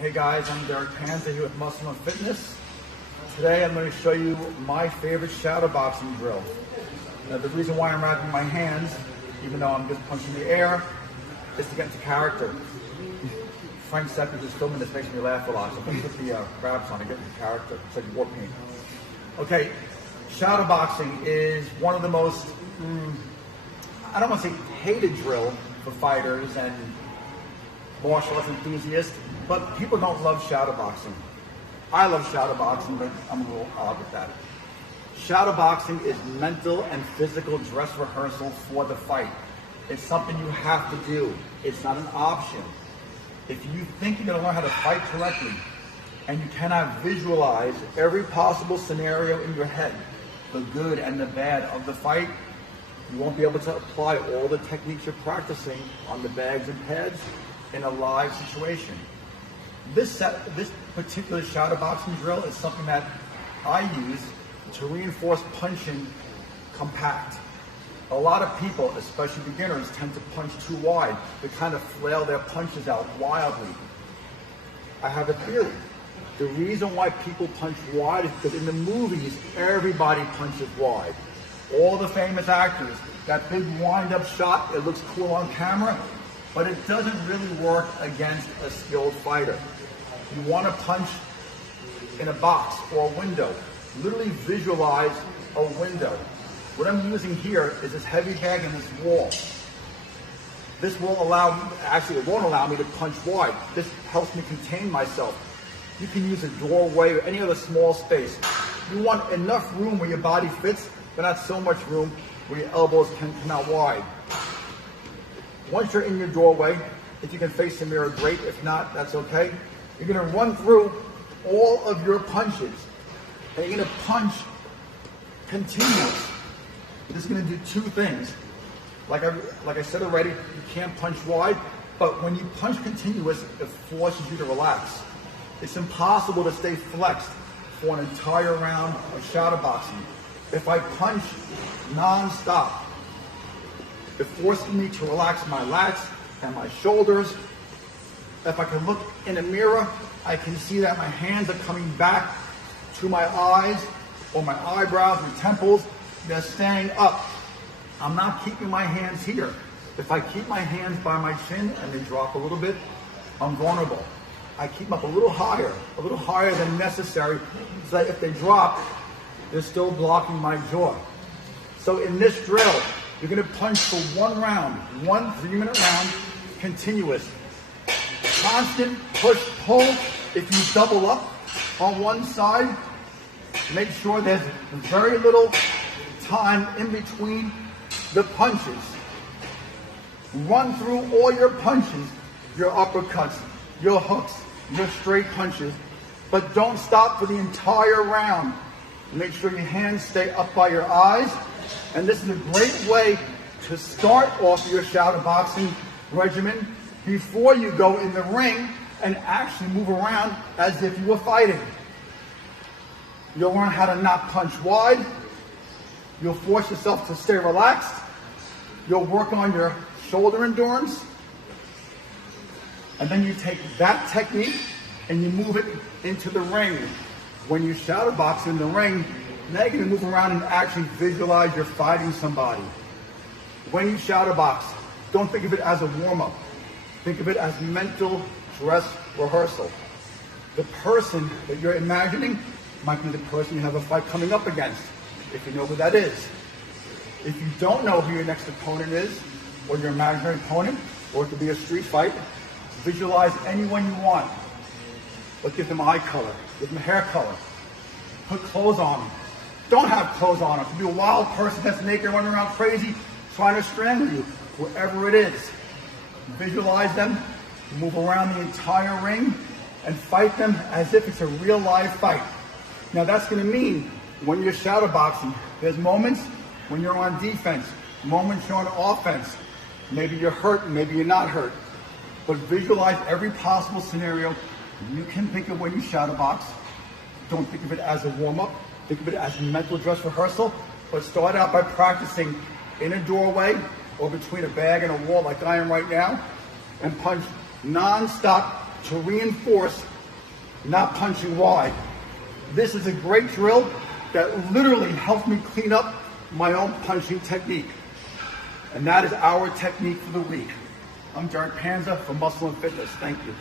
Hey guys, I'm Panza here with Muscle and Fitness. Today I'm going to show you my favorite shadow boxing drill. Now the reason why I'm wrapping my hands, even though I'm just punching the air, is to get into character. Frank Seppi, who's filming this, makes me laugh a lot, so I'm going to put the wraps on and get into character. It's like war paint. Okay, shadow boxing is one of the most, I don't want to say hated drill for fighters and martial arts enthusiasts, but people don't love shadow boxing. I love shadow boxing, but I'm a little odd with that. Shadow boxing is mental and physical dress rehearsal for the fight. It's something you have to do. It's not an option. If you think you're going to learn how to fight correctly, and you cannot visualize every possible scenario in your head, the good and the bad of the fight, you won't be able to apply all the techniques you're practicing on the bags and pads in a live situation. This particular shadow boxing drill is something that I use to reinforce punching compact. A lot of people, especially beginners, tend to punch too wide. They kind of flail their punches out wildly. I have a theory. The reason why people punch wide is because in the movies, everybody punches wide. All the famous actors, that big wind-up shot, it looks cool on camera, but it doesn't really work against a skilled fighter. You want to punch in a box or a window. Literally visualize a window. What I'm using here is this heavy bag and this wall. This will allow me, actually it won't allow me to punch wide. This helps me contain myself. You can use a doorway or any other small space. You want enough room where your body fits, but not so much room where your elbows can come out wide. Once you're in your doorway, if you can face the mirror, great. If not, that's okay. You're going to run through all of your punches, and you're going to punch continuous. This is going to do two things. Like I said already, you can't punch wide, but when you punch continuous, it forces you to relax. It's impossible to stay flexed for an entire round of shadow boxing. If I punch non-stop, it forces me to relax my lats and my shoulders. If I can look in a mirror, I can see that my hands are coming back to my eyes or my eyebrows, my temples. They're staying up. I'm not keeping my hands here. If I keep my hands by my chin and they drop a little bit, I'm vulnerable. I keep them up a little higher than necessary, so that if they drop, they're still blocking my jaw. So in this drill, you're going to punch for one round, 1 3-minute round, continuous. Constant push-pull. If you double up on one side, make sure there's very little time in between the punches. Run through all your punches, your uppercuts, your hooks, your straight punches, but don't stop for the entire round. Make sure your hands stay up by your eyes, and this is a great way to start off your shadow boxing regimen before you go in the ring and actually move around as if you were fighting. You'll learn how to not punch wide. You'll force yourself to stay relaxed. You'll work on your shoulder endurance. And then you take that technique and you move it into the ring. When you shadow box in the ring, now you're going to move around and actually visualize you're fighting somebody. When you shadow box, don't think of it as a warm-up. Think of it as mental dress rehearsal. The person that you're imagining might be the person you have a fight coming up against, if you know who that is. If you don't know who your next opponent is, or your imaginary opponent, or it could be a street fight, visualize anyone you want. But give them eye color, give them hair color, put clothes on them. Don't have clothes on them. It could be a wild person that's naked running around crazy, trying to strangle you, wherever it is. Visualize them, move around the entire ring, and fight them as if it's a real live fight. Now that's going to mean when you're shadow boxing, there's moments when you're on defense, moments you're on offense. Maybe you're hurt, maybe you're not hurt. But visualize every possible scenario you can think of when you shadow box. Don't think of it as a warm-up. Think of it as mental dress rehearsal. But start out by practicing in a doorway or between a bag and a wall like I am right now, and punch non-stop to reinforce not punching wide. This is a great drill that literally helps me clean up my own punching technique. And that is our technique for the week. I'm Derek Panza from Muscle and Fitness. Thank you.